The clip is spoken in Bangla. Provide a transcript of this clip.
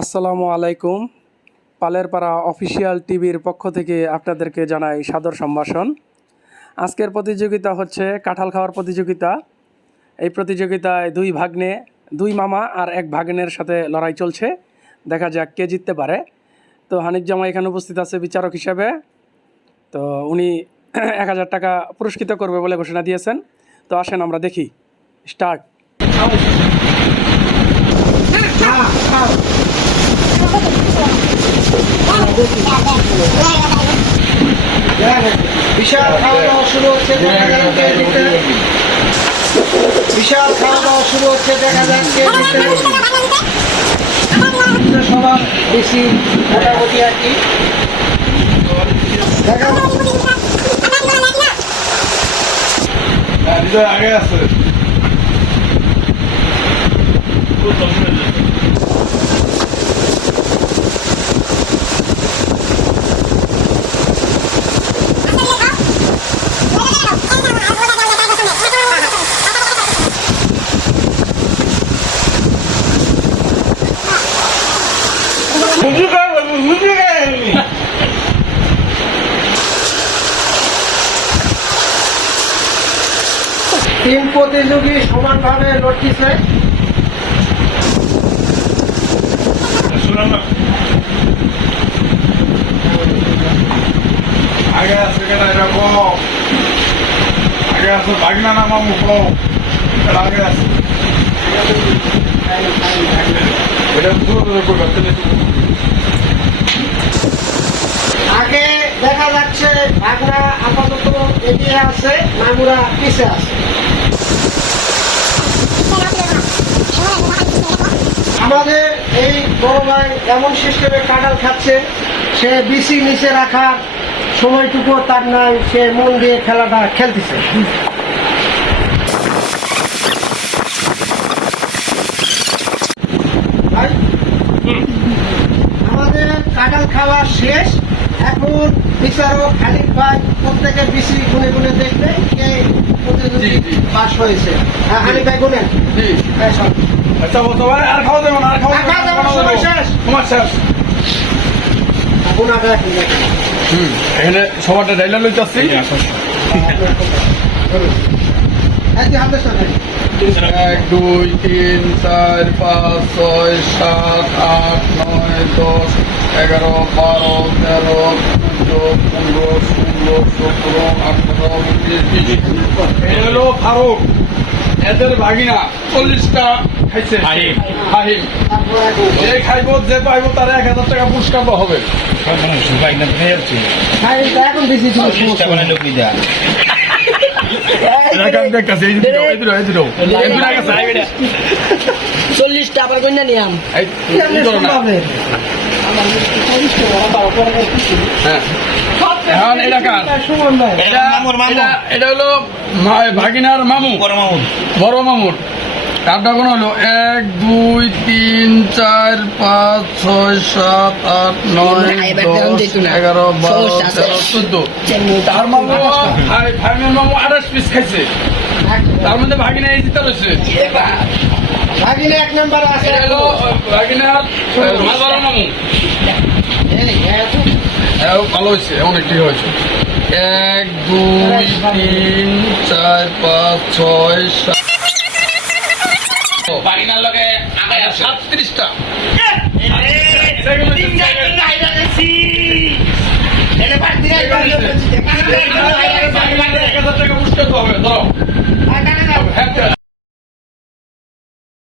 আসসালামু আলাইকুম। পালেরপাড়া অফিসিয়াল টিভির পক্ষ থেকে আপনাদেরকে জানাই সাদর সম্ভাষণ। আজকের প্রতিযোগিতা হচ্ছে কাঁঠাল খাওয়ার প্রতিযোগিতা। এই প্রতিযোগিতায় দুই মামা আর এক ভাগ্নের সাথে লড়াই চলছে। দেখা যাক কে জিততে পারে। তো হানিফ জামা এখানে উপস্থিত আছে বিচারক হিসেবে। তো উনি 1000 টাকা পুরস্কৃত করবে বলে ঘোষণা দিয়েছেন। তো আসেন আমরা দেখি। স্টার্ট। বিশাল খাওয়া দাওয়া শুরু হচ্ছে, বিশাল খাওয়া দাওয়া শুরু হচ্ছে, দেখা যাচ্ছে সবার বেশি মোটামুটি আর কি আগে আছে তিন প্রতিযোগী সমানভাবে লড়তেছে। আগে আছে কেনা এটা কম আগে আছে বাগনা নামা মুখ এটা আগে আছে এটা আগে দেখা যাচ্ছে ভাগরা আপাতত এগিয়ে আছে, মাগুরা পিছে আছে। আমাদের এই বড় ভাই এমন সিস্টেমে কাঁঠাল খাচ্ছে, সে বিসি নিচে রাখার সময়টুকু তার নাই, সে মন দিয়ে খেলাটা খেলতেছে। ভাই, আমাদের কাঁঠাল খাওয়া শেষ। এখন বিচারক খালিদ ভাই প্রত্যেকে বিসি গুনে গুনে দেখবে কে প্রতিযোগী পাস হয়েছে। হ্যাঁ, খালিদ ভাই গুনেন। হ্যাঁ, সব আচ্ছা সবাই আর খাওয়া যাবে না, আর খাওয়া আর খাওয়া যাবে না, সময় শেষ। তোমার শেষ। গুনাবে এখন দেখেন। এখানে সবারটা ডাইলা লইতে আসছি। এই যে হাতের সাথে 1 2 3 4 5 6 7 8 9 10 11 12 13 14 15 16 17 18 19 20 এই হলো ফারুক, এদের ভাগিনা 40টা খাইছে। ফাহিম যে খাইব, যে পাইব তার 1000 টাকা পুরস্কার দেওয়া হবে। ভাই, এখন বেশি ছিল চল্লিশটা আবার কন্যা নিয়াম এখন এটা কার? এটা হলো ভাগিনার মামু, বড় মামুর। কারটা কোন হলো 1 2 3 4 5 6 7 8 9 10 11 12 13 14। তার মামু ভাগিনার মামু 28 পিস খাইছে। তার মধ্যে ভাগিনা এই জিতে রয়েছে। ভাগিনা এক নাম্বার আছে। এটা হলো ভাগিনার বড় মামু। ভালো হয়েছে, অনেকটাই হয়েছে। 1 2 3 4 5 6 7 বাগিনার লগে আগায় আছে 37টা।